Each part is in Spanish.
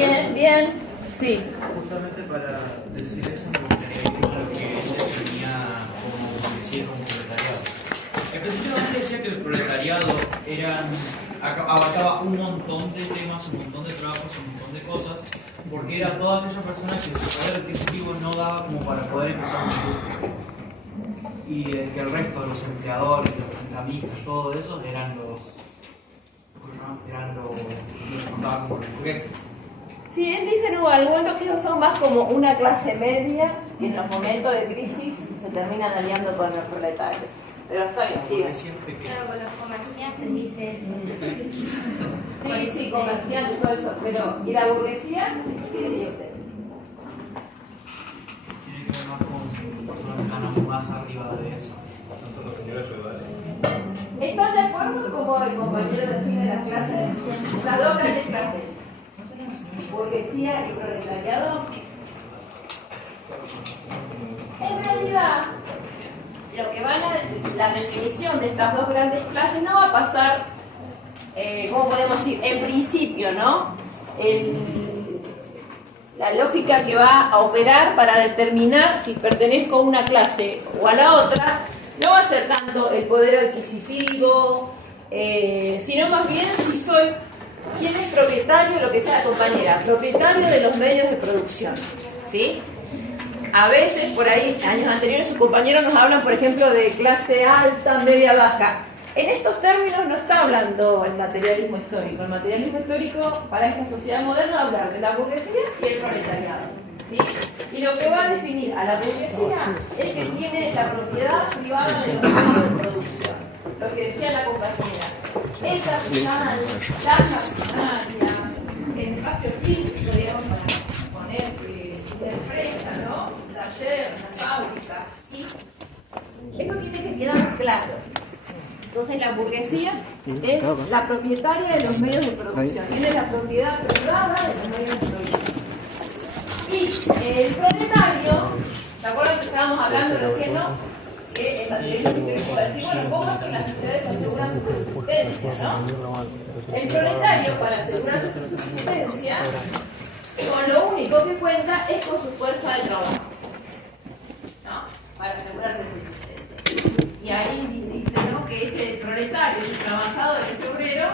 Bien, bien, sí. Justamente para decir eso, me gustaría ir con lo que ella tenía como decía como proletariado. En principio ella decía que el proletariado abarcaba un montón de temas, un montón de trabajos, un montón de cosas, porque era toda aquella persona que su poder adquisitivo no daba como para poder empezar un grupo. Y que el resto de los empleadores, los prestamistas, todo eso eran los que contaban con los burgueses. Sí, él dice, no, algunos que ellos son más como una clase media que en los momentos de crisis se terminan aliando con los proletarios. Pero está bien, sigue. Claro, con los comerciantes dice eso. Sí, comerciantes, todo eso. Pero, ¿y la burguesía? ¿Qué diría usted? Tiene que ver más con personas que ganan más arriba de eso. ¿No son los señores feudales? ¿Están de acuerdo como el compañero define las clases? Las dos grandes clases. Burguesía y proletariado. En realidad, lo que la definición de estas dos grandes clases no va a pasar, ¿cómo podemos decir? En principio, ¿no? La lógica que va a operar para determinar si pertenezco a una clase o a la otra no va a ser tanto el poder adquisitivo, sino más bien si soy quién es propietario, lo que sea la compañera, propietario de los medios de producción, ¿sí? A veces, por ahí, años anteriores, sus compañeros nos hablan, por ejemplo, de clase alta, media, baja. En estos términos no está hablando el materialismo histórico. El materialismo histórico, para esta sociedad moderna, va a hablar de la burguesía y el proletariado, ¿sí? Y lo que va a definir a la burguesía es que tiene la propiedad privada de los medios de producción. Lo que decía la compañera. Es nacional, la nacionaria, el espacio físico, digamos, para poner la empresa, ¿no? El taller, la fábrica, ¿sí? Eso tiene que quedar claro. Entonces la burguesía es la propietaria de los medios de producción, tiene la propiedad privada de los medios de producción. Y el proletario, ¿se acuerdan que estábamos hablando recién, no? Que el materialismo histórico va a decir, bueno, ¿cómo es que las sociedades aseguran su subsistencia, no? El proletario, para asegurar su subsistencia, con lo único que cuenta es con su fuerza de trabajo, ¿no? Para asegurarse su subsistencia. Y ahí dice, ¿no?, que ese proletario, ese trabajador, ese obrero,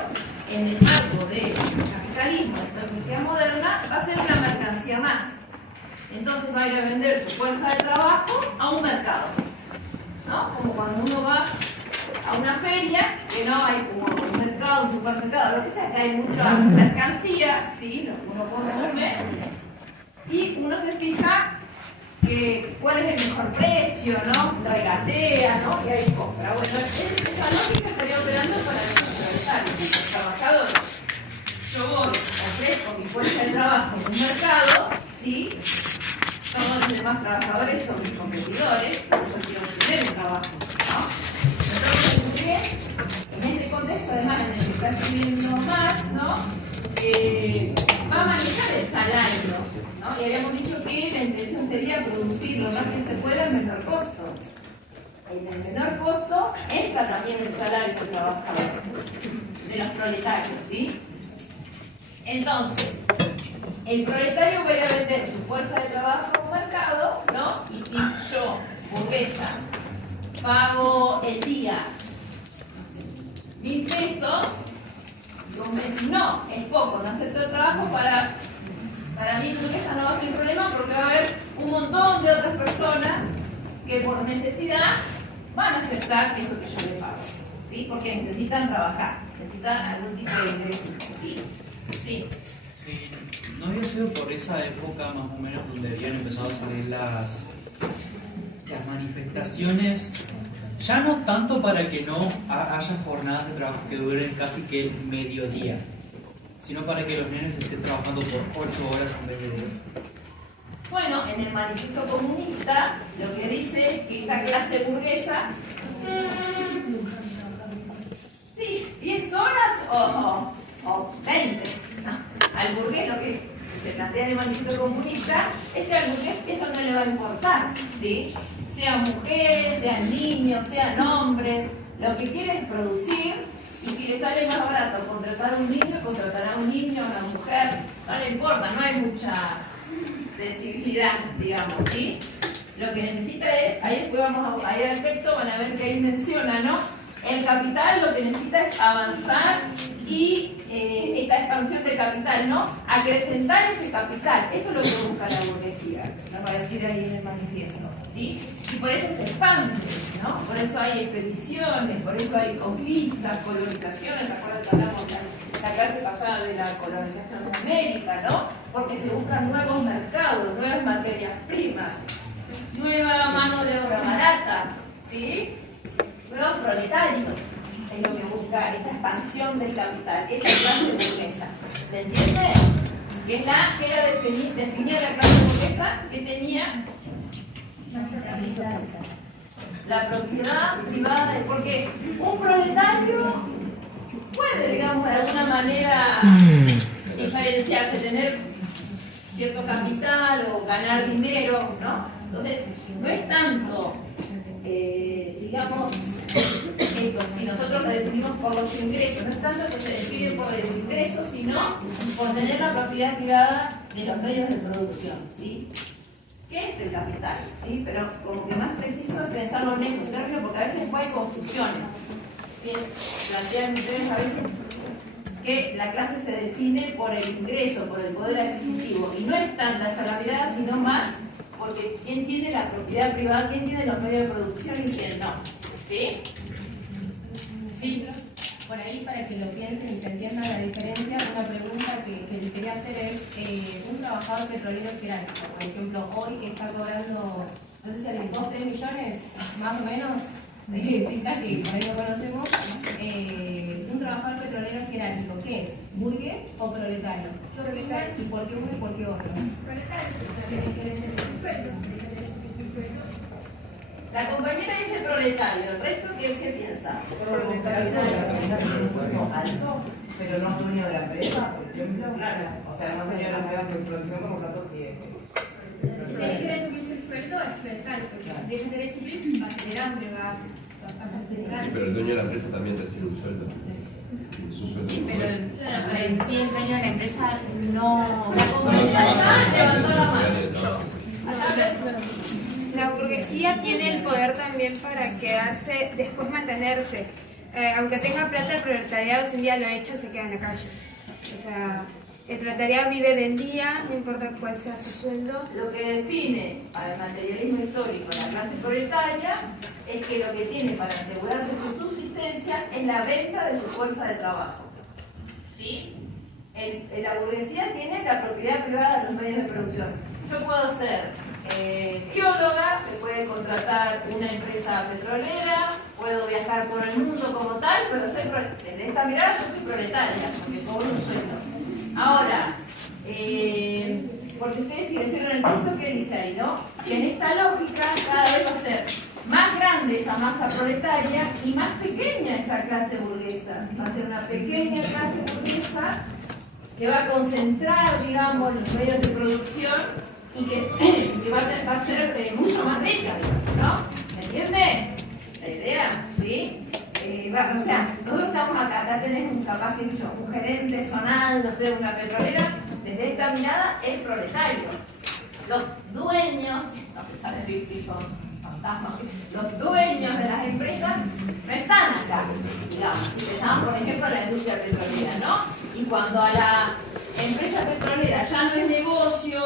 en el marco del capitalismo, de esta sociedad moderna, va a ser una mercancía más. Entonces va a ir a vender su fuerza de trabajo a un mercado, ¿no? Como cuando uno va a una feria, que no hay como un mercado, un supermercado, lo que sea, que hay muchas mercancías, ¿sí?, lo que uno consume, y uno se fija cuál es el mejor precio, ¿no? Regatea, ¿no? Y ahí compra. Bueno, esa lógica estaría operando para los proletarios, los trabajadores. Yo voy, ofrezco mi fuerza de trabajo en un mercado, ¿sí? Todos los demás trabajadores son mis competidores, yo quiero tener un trabajo, ¿no? Entonces, en ese contexto, además, en el que está subiendo más, ¿no? Va a manejar el salario, ¿no? Y habíamos dicho que la intención sería producir lo más que se pueda al menor costo. En el menor costo entra también el salario del trabajador, de los proletarios, ¿sí? Entonces, el proletario va a ir a vender su fuerza de trabajo a un mercado, ¿no? Y si yo, burguesa, pago el día, no sé, 1.000 pesos, vos me decís, no, es poco, no acepto el trabajo, para mí burguesa no va a ser un problema porque va a haber un montón de otras personas que por necesidad van a aceptar eso que yo les pago, ¿sí? Porque necesitan trabajar, necesitan algún tipo de ingreso, ¿sí? Sí. Sí, ¿no había sido por esa época más o menos donde habían empezado a salir las manifestaciones? Ya no tanto para que no haya jornadas de trabajo que duren casi que el mediodía, sino para que los nenes estén trabajando por 8 horas en vez de 10. Bueno, en el manifiesto comunista lo que dice es que esta clase burguesa, sí, 10 horas o 20. ¿No? Al burgués lo que se plantea en el manifiesto comunista es que al burgués eso no le va a importar, ¿sí? Sean mujeres, sean niños, sean hombres, lo que quiere es producir, y si le sale más barato contratar a un niño, contratará a un niño, a una mujer, no le importa, no hay mucha sensibilidad, digamos, ¿sí? Lo que necesita es, ahí después vamos a ir al texto, van a ver que ahí menciona, ¿no? El capital lo que necesita es avanzar y esta expansión del capital, ¿no? Acrecentar ese capital, eso es lo que busca la burguesía, lo va a decir ahí en el manifiesto, ¿sí? Y por eso se expande, ¿no? Por eso hay expediciones, por eso hay conquistas, colonizaciones, ¿se acuerdan que hablamos la clase pasada de la colonización de América, ¿no? Porque se buscan nuevos mercados, nuevas materias primas, nueva mano de obra barata, ¿sí? Nuevos proletarios, es lo que busca esa expansión del capital, esa clase burguesa. ¿Se entiende? Que era definida la clase burguesa que tenía la propiedad privada, porque un proletario puede, digamos, de alguna manera diferenciarse, tener cierto capital o ganar dinero, ¿no? Entonces, no es tanto, digamos, esto, si nosotros lo definimos por los ingresos, no es tanto que se define por el ingreso, sino por tener la propiedad privada de los medios de producción, ¿sí? ¿Qué es el capital? ¿Sí? Pero como que más preciso es pensarlo en esos términos, porque a veces después hay confusiones. Bien, plantean ustedes a veces que la clase se define por el ingreso, por el poder adquisitivo, y no es tanta esa la mirada, sino más porque quién tiene la propiedad privada, quién tiene los medios de producción y quién no. ¿Sí? Sí. Por ahí, para que lo piensen y se entienda la diferencia, una pregunta que les quería hacer es, un trabajador petrolero jerárquico, por ejemplo, hoy que está cobrando, no sé si salen 2-3 millones, más o menos, cifras que por ahí no conocemos, un trabajador petrolero jerárquico, ¿qué es? ¿Burgués o proletario? Proletario. ¿Y por qué uno y por qué otro? La compañera dice proletario, ¿el resto qué piensa? Proletario alto, pero no dueño de la empresa, por ejemplo. Claro. O sea, no dueño de la empresa que producción, por lo tanto, sí es. Si quiere subirse el sueldo, es proletario, porque si deja de subir, va a tener hambre, va a ser Sí, pero el dueño de la empresa también recibe un sueldo. Su sueldo. Sí, pero en sí el dueño de la empresa no... La compañera ya levantó la mano. La burguesía tiene el poder también para quedarse, después mantenerse. Aunque tenga plata, el proletariado si un día lo echa, se queda en la calle. O sea, el proletariado vive del día, no importa cuál sea su sueldo. Lo que define al materialismo histórico la clase proletaria es que lo que tiene para asegurarse su subsistencia es la venta de su fuerza de trabajo. ¿Sí? La burguesía tiene la propiedad privada de los medios de producción. Yo puedo ser geóloga, me puede contratar una empresa petrolera, puedo viajar por el mundo como tal, pero en esta mirada yo soy proletaria, porque cobro un sueldo. Ahora, porque ustedes si leyeron el texto, ¿qué dice ahí, no? Que en esta lógica cada vez va a ser más grande esa masa proletaria y más pequeña esa clase burguesa. Va a ser una pequeña clase burguesa que va a concentrar, digamos, los medios de producción y que va a ser mucho más rica, ¿no? ¿Me entiende? La idea, ¿sí? O sea, nosotros estamos acá tenés capaz que un gerente zonal, no sé, una petrolera, desde esta mirada es proletario. Los dueños, no se sabe si son fantasmas, los dueños de las empresas no están acá, digamos. Pensamos, por ejemplo, en la industria petrolera, ¿no? Y cuando a la empresa petrolera ya no es negocio,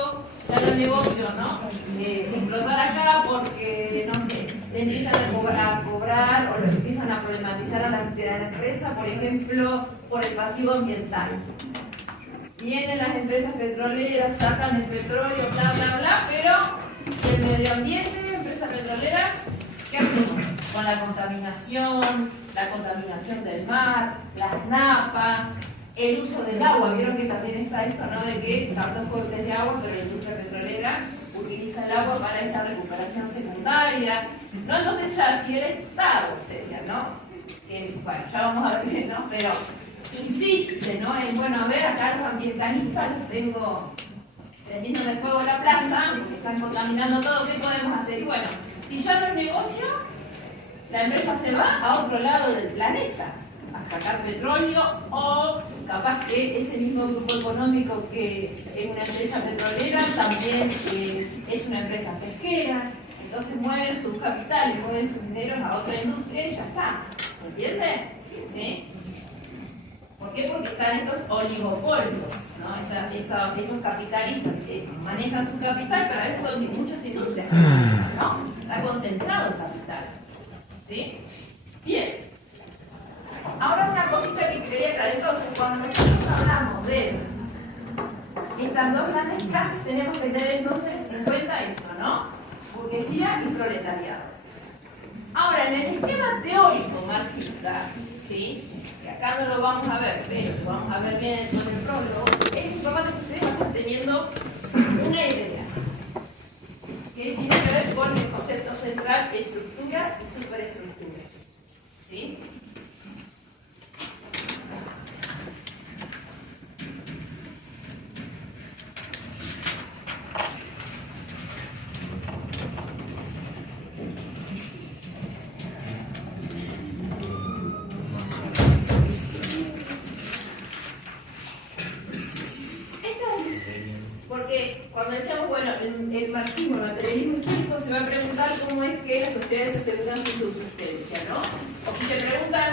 ¿no? Explotar acá porque, no sé, le empiezan a cobrar o le empiezan a problematizar a la empresa, por ejemplo, por el pasivo ambiental. Vienen las empresas petroleras, sacan el petróleo, bla, bla, bla, pero ¿y el medio ambiente, empresa petrolera? ¿Qué hacemos? Con la contaminación del mar, las napas, el uso del agua. Vieron que también está esto, ¿no? De que tantos cortes de agua, pero la industria petrolera utiliza el agua para esa recuperación secundaria. ¿No? Entonces ya, si el Estado sería, ¿no? Que, bueno, ya vamos a ver bien, ¿no? Pero insiste, ¿no? En, bueno, a ver, acá los ambientalistas los tengo prendiéndome fuego la plaza, porque están contaminando todo, ¿qué podemos hacer? Y bueno, si ya no es negocio, la empresa se va a otro lado del planeta. a sacar petróleo, o capaz que ese mismo grupo económico que es una empresa petrolera también es una empresa pesquera, entonces mueven sus capitales, mueven sus dineros a otra industria y ya está, ¿entiendes? ¿Sí? ¿Por qué? Porque están estos oligopolios, ¿no? Esos capitalistas que manejan su capital, cada vez son de muchas industrias, ¿no? Está concentrado el capital, ¿sí? Bien. Ahora una cosita que quería traer. Entonces, cuando nosotros hablamos de estas dos grandes clases, tenemos que tener entonces en cuenta esto, ¿no? Burguesía y proletariado. Ahora, en el esquema teórico marxista, ¿sí? Que acá no lo vamos a ver, pero lo vamos a ver bien con el prólogo, es importante que ustedes vayan teniendo una idea que tiene que ver con el concepto central, estructura y superestructura, ¿sí? Porque cuando decíamos, bueno, el marxismo, el materialismo histórico, se va a preguntar cómo es que las sociedades aseguran su subsistencia, ¿no? O si te preguntan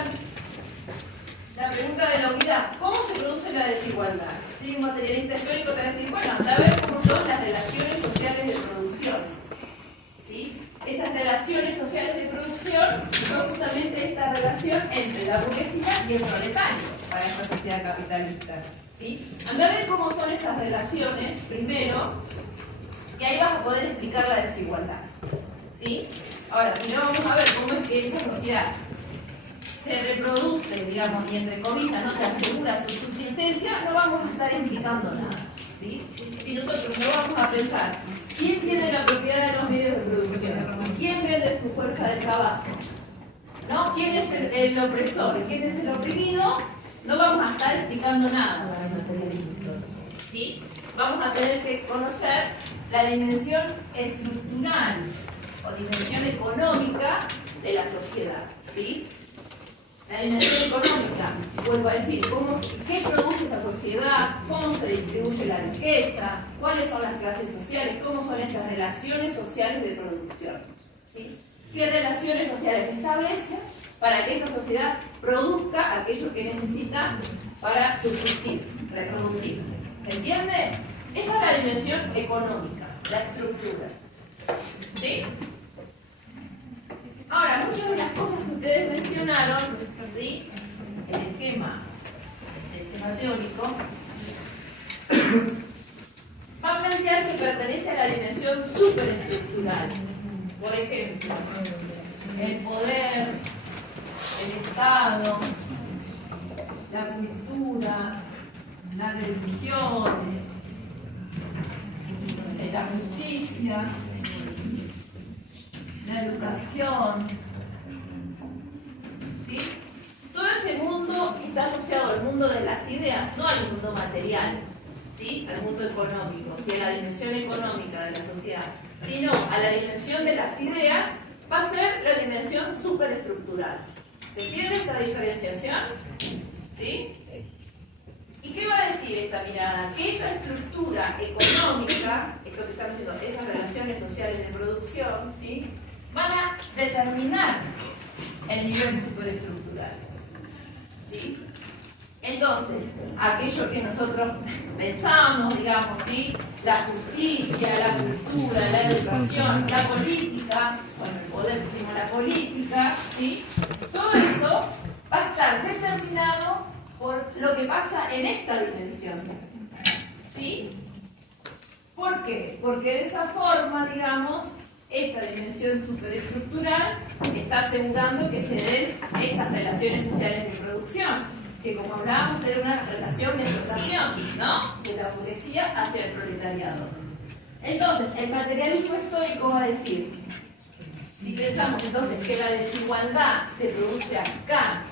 la pregunta de la unidad, ¿cómo se produce la desigualdad? ¿Sí? Un materialista histórico te va a decir, bueno, anda a ver cómo son las relaciones sociales de producción, ¿sí? Esas relaciones sociales de producción son justamente esta relación entre la burguesía y el proletario para esta sociedad capitalista, ¿sí? Anda a ver cómo son esas relaciones, primero, y ahí vas a poder explicar la desigualdad, ¿sí? Ahora, si no, vamos a ver cómo es que esa sociedad se reproduce, digamos, y entre comillas, no se asegura su subsistencia, no vamos a estar implicando nada, ¿sí? Si nosotros no vamos a pensar quién tiene la propiedad de los medios de producción, quién vende su fuerza de trabajo, ¿no? ¿Quién es el opresor? ¿Quién es el oprimido? No vamos a estar explicando nada, ¿sí? Vamos a tener que conocer la dimensión estructural o dimensión económica de la sociedad, ¿sí? La dimensión económica, vuelvo a decir, ¿qué produce esa sociedad? ¿Cómo se distribuye la riqueza? ¿Cuáles son las clases sociales? ¿Cómo son estas relaciones sociales de producción? ¿Sí? ¿Qué relaciones sociales se establecen para que esa sociedad produzca aquello que necesita para subsistir, reproducirse? ¿Se entiende? Esa es la dimensión económica, la estructura. ¿Sí? Ahora, muchas de las cosas que ustedes mencionaron, ¿sí? El esquema teórico, va a plantear que pertenece a la dimensión superestructural. Por ejemplo, el poder, el Estado, la cultura, la religión, la justicia, la educación, ¿sí? Todo ese mundo está asociado al mundo de las ideas, no al mundo material, ¿sí? Al mundo económico, ¿sí? A la dimensión económica de la sociedad, sino a la dimensión de las ideas, va a ser la dimensión superestructural. ¿Se entiende esta diferenciación? ¿Sí? ¿Y qué va a decir esta mirada? Que esa estructura económica, esto que estamos diciendo, esas relaciones sociales de producción, ¿sí? Van a determinar el nivel superestructural, ¿sí? Entonces, aquello que nosotros pensamos, digamos, ¿sí? La justicia, la cultura, la educación, la política, bueno, el poder, decimos la política, ¿sí? Todo eso va a estar determinado por lo que pasa en esta dimensión, ¿sí? ¿Por qué? Porque de esa forma, digamos, esta dimensión superestructural está asegurando que se den estas relaciones sociales de producción, que como hablábamos era una relación de explotación, ¿no? De la burguesía hacia el proletariado. Entonces, el materialismo histórico va a decir, si pensamos entonces que la desigualdad se produce acá,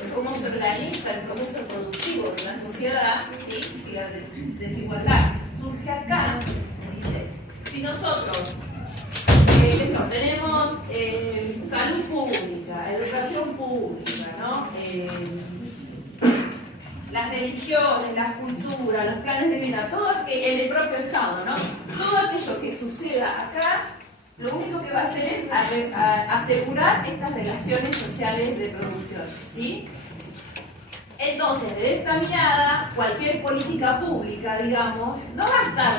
en cómo se organiza el proceso productivo de una sociedad, ¿sí? Si la desigualdad surge acá, dice, si nosotros tenemos salud pública, educación pública, ¿no? las religiones, las culturas, los planes de vida, el propio Estado, ¿no? Todo aquello que suceda acá, lo único que va a hacer es asegurar estas relaciones sociales de producción, ¿sí? Entonces, desde esta mirada, cualquier política pública, digamos, no va a estar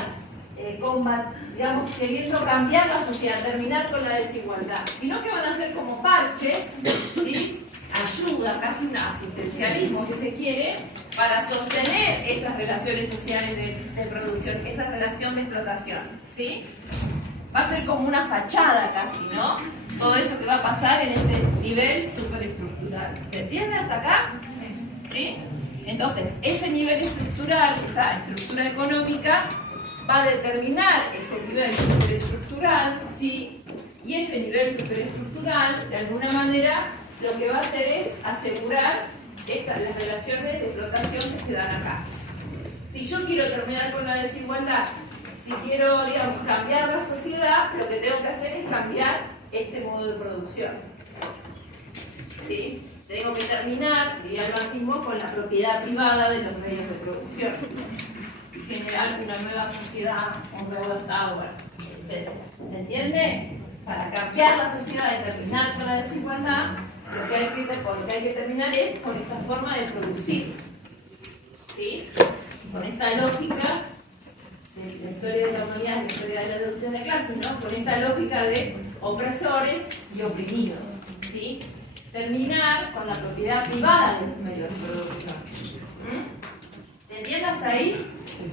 queriendo cambiar la sociedad, terminar con la desigualdad, sino que van a ser como parches, ¿sí? Ayuda, casi un asistencialismo que se quiere, para sostener esas relaciones sociales de producción, esa relación de explotación, ¿sí? Va a ser como una fachada casi, ¿no? Todo eso que va a pasar en ese nivel superestructural. ¿Se entiende hasta acá? ¿Sí? Entonces, ese nivel estructural, esa estructura económica, va a determinar ese nivel superestructural, ¿sí? Y ese nivel superestructural, de alguna manera, lo que va a hacer es asegurar las relaciones de explotación que se dan acá. Si yo quiero terminar con la desigualdad, si quiero, digamos, cambiar la sociedad, lo que tengo que hacer es cambiar este modo de producción. ¿Sí? Tengo que terminar, diría el marxismo, con la propiedad privada de los medios de producción. Generar una nueva sociedad, un nuevo Estado, bueno, etc. ¿Se entiende? Para cambiar la sociedad y terminar con la desigualdad, lo que hay que terminar es con esta forma de producir. ¿Sí? Con esta lógica de la historia de la humanidad, la historia de la lucha de clases, ¿no? Con esta lógica de opresores y oprimidos. ¿Sí? Terminar con la propiedad privada de los medios de producción. ¿Se entiende hasta ahí?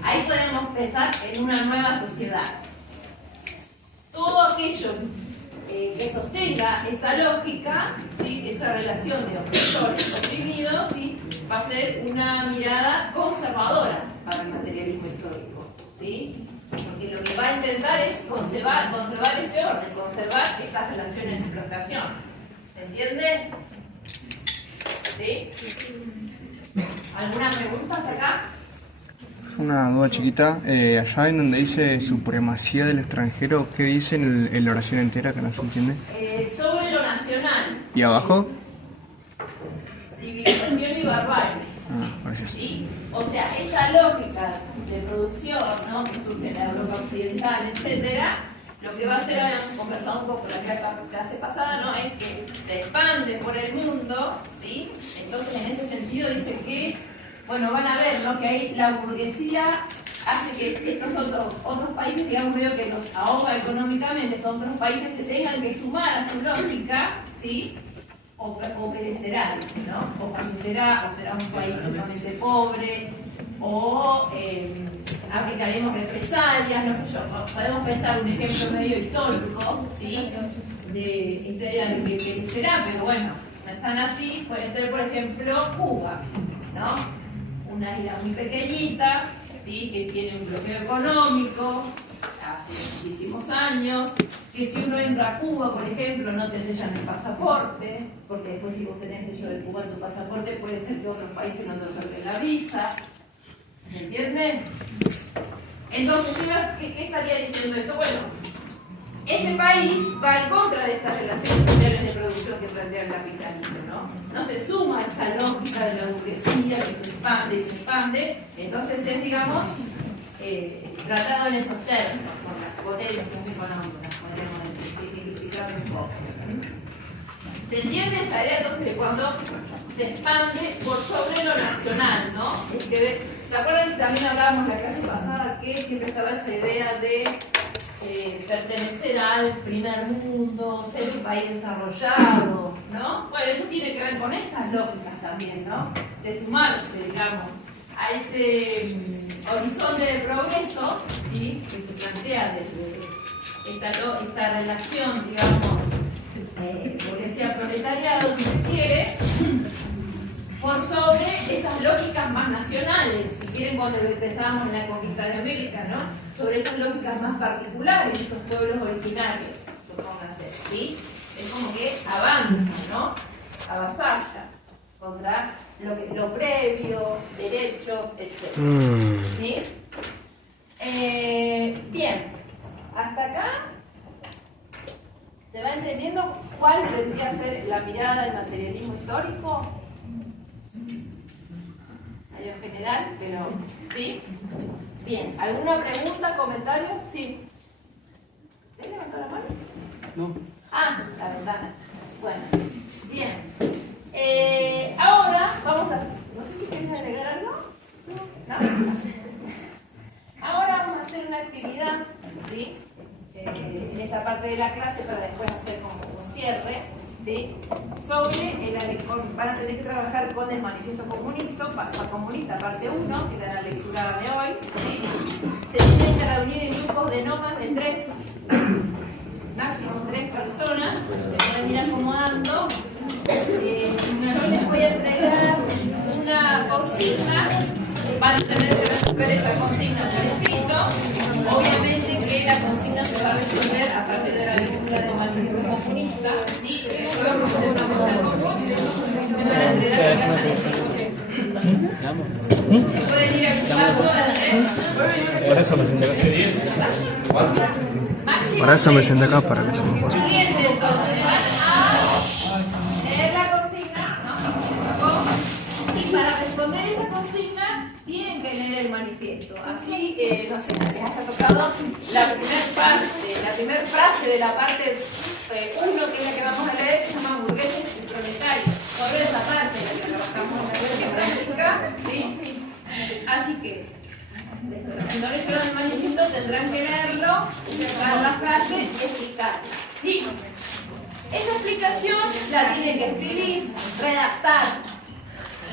Ahí podemos pensar en una nueva sociedad. Todo aquello que sostenga esta lógica, ¿sí? Esa relación de opresores oprimidos, ¿sí? Va a ser una mirada conservadora para el materialismo histórico, ¿sí? Porque lo que va a intentar es conservar ese orden, conservar estas relaciones de explotación. ¿Se entiende? ¿Sí? ¿Alguna pregunta hasta acá? Una duda chiquita, allá en donde dice supremacía del extranjero, ¿qué dice en la oración entera que no se entiende? Sobre lo nacional. ¿Y abajo? Civilización y barbarie. Gracias. ¿Sí? O sea, esa lógica de producción, ¿no? Que surge en la Europa occidental, etcétera, lo que va a hacer, habíamos conversado un poco la clase pasada, ¿no? Es que se expande por el mundo, ¿sí? Entonces, en ese sentido, dice que, bueno, van a ver, ¿no? Que ahí la burguesía hace que estos otros países, digamos, medio que los ahoga económicamente, estos otros países se tengan que sumar a su lógica, ¿sí? O perecerá, ¿no? O fallecerá, o será un país sumamente pobre, o aplicaremos represalias, no sé yo. Podemos pensar un ejemplo medio histórico, ¿sí? De esta idea de que perecerá, pero bueno, no es tan así. Puede ser, por ejemplo, Cuba, ¿no? Una isla muy pequeñita, ¿sí? Que tiene un bloqueo económico hace muchísimos años, que si uno entra a Cuba, por ejemplo, no te sellan el pasaporte, porque después si vos tenés sello de Cuba en tu pasaporte, puede ser que otros países no te otorguen la visa. ¿Me entienden? Entonces, ¿qué estaría diciendo eso? Bueno, ese país va en contra de estas relaciones sociales de producción que plantea el capitalismo, ¿no? No se suma a esa lógica de la burguesía que se expande, entonces es, digamos, tratado en esos términos, por las potencias económicas, podemos simplificar un poco. ¿Se entiende esa idea entonces de cuando se expande por sobre lo nacional, ¿no? Es que, ¿se acuerdan que también hablábamos la clase pasada que siempre estaba esa idea de pertenecer al primer mundo, ser un país desarrollado, ¿no? Bueno, eso tiene que ver con estas lógicas también, ¿no? De sumarse, digamos, a ese horizonte de progreso, ¿sí? Que se plantea desde esta relación, digamos, burguesía proletariado, si se quiere, por sobre esas lógicas más nacionales, si quieren, cuando empezamos en la conquista de América, ¿no? Sobre esas lógicas más particulares de estos pueblos originarios, supóngase, ¿sí? Es como que avanza, ¿no? Avasalla contra lo previo, derechos, etc. ¿Sí? Bien, hasta acá ¿se va entendiendo cuál tendría que ser la mirada del materialismo histórico? ¿Hay objeciones? general, pero ¿sí? Bien, ¿alguna pregunta, comentario? Sí. ¿Te levantó la mano? No. Ah, la ventana. Bueno, bien. Ahora vamos a... No sé si quieres agregar algo. ¿No? Ahora vamos a hacer una actividad, ¿sí? En esta parte de la clase para después hacer como un cierre, ¿sí? Sobre van a tener que trabajar con el manifiesto comunista parte 1, que era la lectura de hoy, ¿sí? Se tienen que reunir en grupos de no más de 3, máximo 3 personas, se pueden ir acomodando. Yo les voy a entregar una consigna, van a tener que resolver esa consigna por escrito. Obviamente que la consigna se va a resolver a partir de la lectura del manifiesto comunista, ¿sí? Después vamos a hacer una mesa común, me van a entregar la casa de se pueden ir avisando Por eso me senté acá. Para eso me senté acá, para que se me pase. Siguiente, entonces, van a leer la consigna, ¿no? Y para responder esa consigna, tienen que leer el manifiesto. Así, no sé, les haya tocado la primera frase de la parte 1, que es la que vamos a leer, que se llama burgueses y proletarios. Sobre esa parte, la que trabajamos en la versión práctica, ¿sí? Así que, si no leyeron el manifiesto, tendrán que leerlo, cerrar la frase y explicarla, ¿sí? Esa explicación la tienen que escribir, redactar.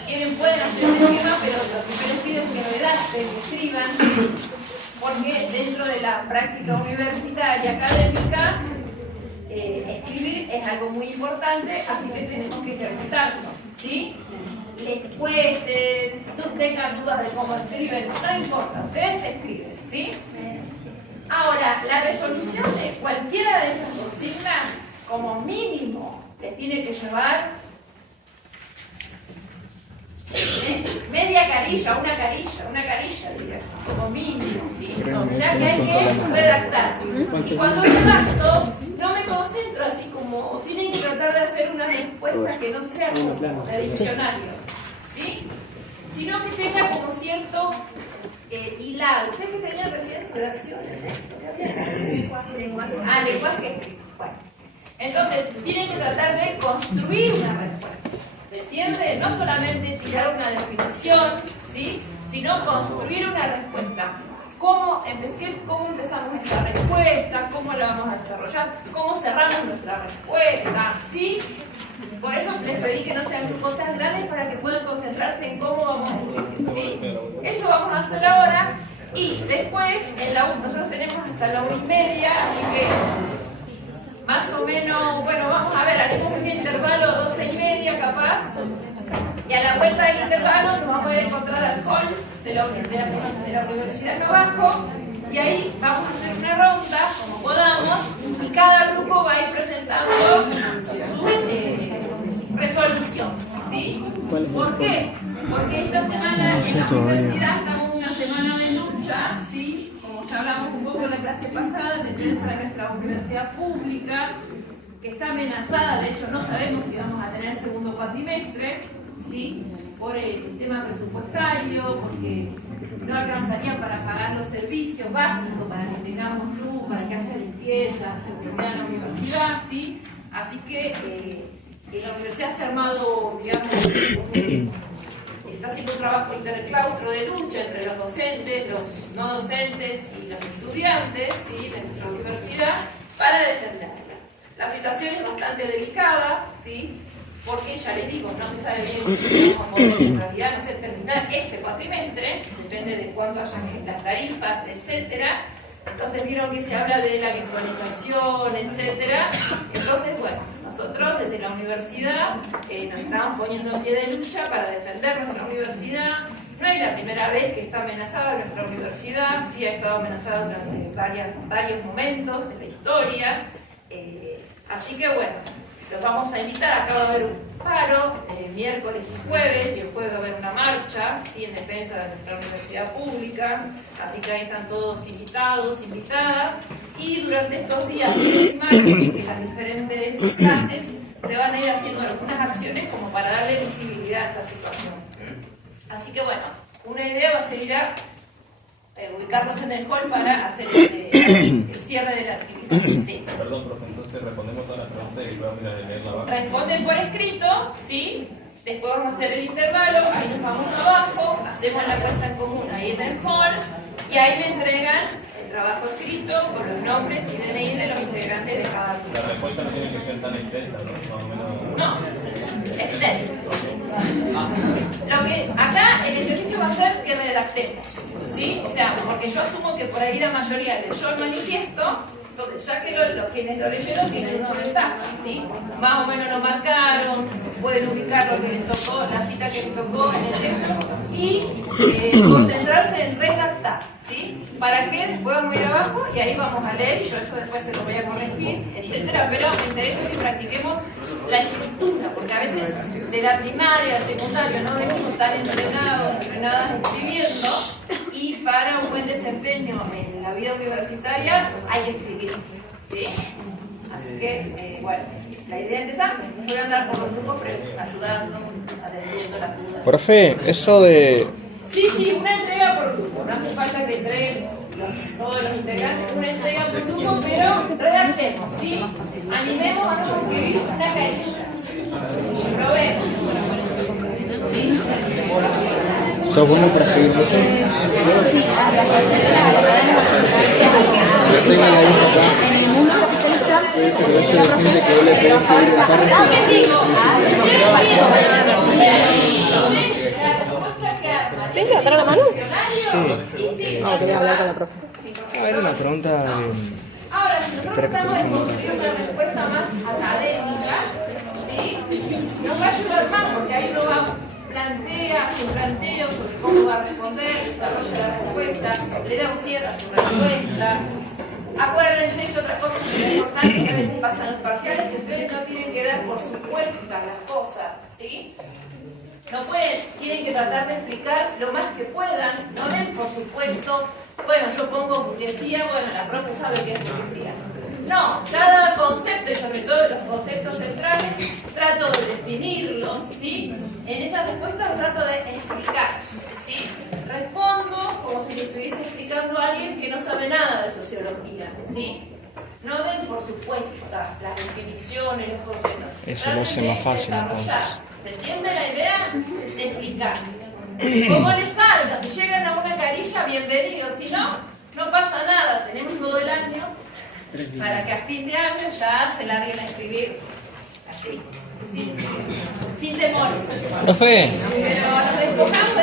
Pueden hacer el esquema, pero lo que les pido es que redacten, que escriban, ¿sí? Porque dentro de la práctica universitaria académica, escribir es algo muy importante, así que tenemos que ejercitarlo, ¿sí? Les cueste, no tengan dudas de cómo escriben, no importa, ustedes escriben, ¿sí? Ahora, la resolución de cualquiera de esas consignas, como mínimo, les tiene que llevar media carilla, una carilla, diría yo, como mínimo, ¿sí? O sea que hay que redactar. Cuando redacto, no me concentro así como, tienen que tratar de hacer una respuesta que no sea como de diccionario, ¿sí? Sino que tenga como cierto hilado. ¿Ustedes que tenían recién redacción de texto? Lenguaje escrito. Bueno, entonces tienen que tratar de construir una respuesta. ¿Se entiende? No solamente tirar una definición, ¿sí? Sino construir una respuesta. ¿Cómo empezamos esa respuesta? ¿Cómo la vamos a desarrollar? ¿Cómo cerramos nuestra respuesta? ¿Sí? Por eso les pedí que no sean grupos tan grandes para que puedan concentrarse en cómo vamos a escribir, ¿sí? Eso vamos a hacer ahora. Y después, nosotros tenemos hasta la 1:30, así que más o menos, bueno, vamos a ver, haremos un intervalo 12:30 capaz, y a la vuelta del intervalo nos vamos a encontrar al hall de la Universidad de Bajo, y ahí vamos a hacer una ronda, como podamos, y cada grupo va a ir presentando su resolución, ¿sí? ¿Por qué? Porque esta semana en la universidad estamos en una semana de lucha, ¿sí? Ya hablamos un poco en la clase pasada, de defensa de nuestra universidad pública, que está amenazada, de hecho no sabemos si vamos a tener segundo cuatrimestre, ¿sí? Por el tema presupuestario, porque no alcanzaría para pagar los servicios básicos, para que tengamos luz, para que haya limpieza, seguridad en la universidad, ¿sí? Así que la universidad se ha armado, digamos, está haciendo un trabajo interclaustro de lucha entre los docentes, los no docentes y los estudiantes, ¿sí? De nuestra universidad para defenderla. La situación es bastante delicada, ¿sí? Porque ya les digo, no se sabe bien si vamos a poder en realidad, no sé, terminar este cuatrimestre, depende de cuándo hayan las tarifas, etcétera. Entonces vieron que se habla de la virtualización, etcétera. Entonces, bueno, nosotros desde la universidad nos estamos poniendo en pie de lucha para defender nuestra universidad. No es la primera vez que está amenazada nuestra universidad, sí ha estado amenazada durante varios momentos de la historia. Así que bueno, los vamos a invitar. Acá va a haber un paro miércoles y jueves, y el jueves va a haber una marcha, ¿sí? En defensa de nuestra universidad pública. Así que ahí están todos invitados, invitadas. Y durante estos días de martes, en las diferentes clases, se van a ir haciendo algunas acciones como para darle visibilidad a esta situación. Así que bueno, una idea va a ser ir a ubicarnos en el hall para hacer el cierre de la actividad. Sí. Perdón, profe, entonces respondemos a las preguntas y vamos a leer la baja. Responden por escrito, ¿sí? Después vamos a hacer el intervalo, ahí nos vamos abajo, hacemos la puesta en común ahí en el hall, y ahí me entregan el trabajo escrito con los nombres y DNI de los integrantes de cada grupo. La respuesta no tiene que ser tan extensa, ¿no? Más o menos. No, extenso. Lo que acá el ejercicio va a ser que redactemos, ¿sí? O sea, porque yo asumo que por ahí la mayoría leyó el manifiesto. Entonces, ya que quienes lo leyeron tienen una ventaja, ¿sí? Más o menos lo marcaron, pueden ubicar lo que les tocó, la cita que les tocó en el texto y concentrarse en redactar, ¿sí? Para que después vamos a ir abajo y ahí vamos a leer y yo eso después se lo voy a corregir, etcétera. Pero me interesa que practiquemos la escritura, porque a veces de la primaria, secundaria, no venimos tan entrenadas escribiendo. Y para un buen desempeño en la vida universitaria hay que escribir, ¿sí? Así que, bueno, la idea es esa. Voy a andar por los grupos ayudando, atendiendo las dudas. Profe, eso de... Sí, una entrega por grupo. No hace falta que entreguen todos los integrantes, una entrega por grupo, pero redactemos, ¿sí? Animemos a no escribir una carilla. Probemos. ¿Sí? ¿Sos bueno para escribir mucho? Sí, a la sorpresa, la verdad, en el mundo capitalista, ¿Qué digo? ¿Tengo que atar la mano? Sí. No, quería hablar con la profe. A ver, una pregunta de... Ahora, si nosotros estamos en construir una respuesta más académica, ¿sí? Nos va a ayudar más porque ahí uno va hace un planteo sobre cómo va a responder, desarrolla la respuesta, le da un cierre a su respuesta. Acuérdense que otra cosa que es importante que a veces pasa en los parciales, que ustedes no tienen que dar por supuestas las cosas, ¿sí? No pueden, tienen que tratar de explicar lo más que puedan, no den por supuesto, bueno, yo pongo burguesía, bueno, la profe sabe qué es burguesía. No, cada concepto, y sobre todo los conceptos centrales, trato de definirlos, ¿sí? En esa respuesta trato de explicar, ¿sí? Respondo como si le estuviese explicando a alguien que no sabe nada de sociología, ¿sí? No den por supuesto las definiciones, los conceptos. Eso lo hace más fácil entonces. ¿Se entiende la idea? De explicar. Como les salga, si llegan a una carilla, bienvenidos. Si no, no pasa nada. Tenemos todo el año para que a fin de año ya se larguen a escribir así, sin temores. Profe. Pero nos despojamos